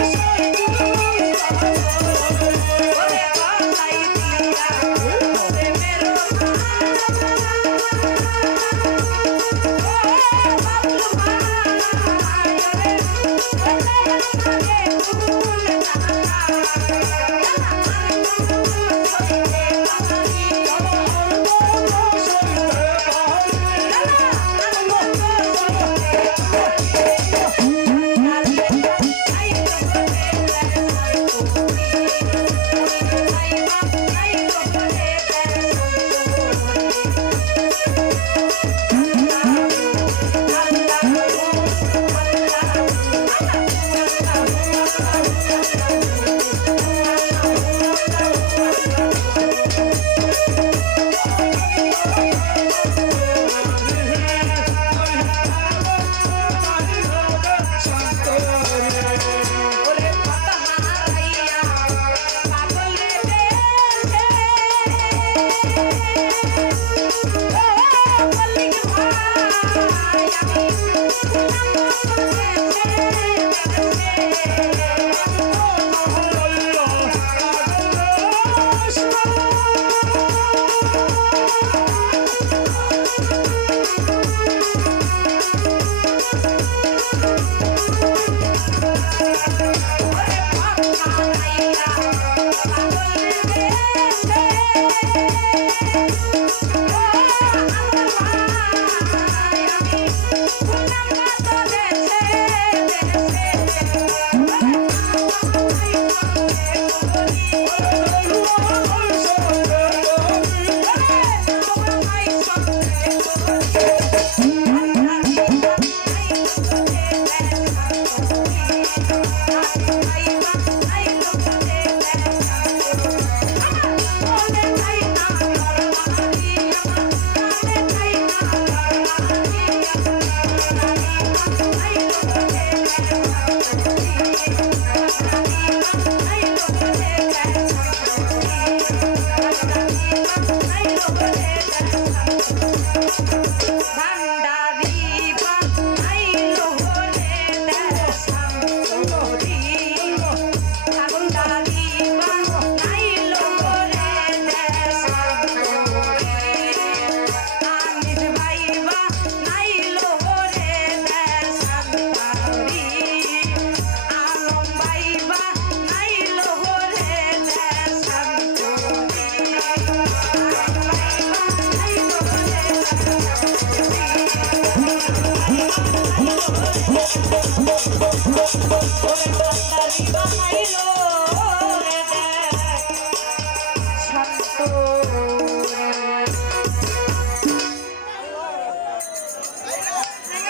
Yes.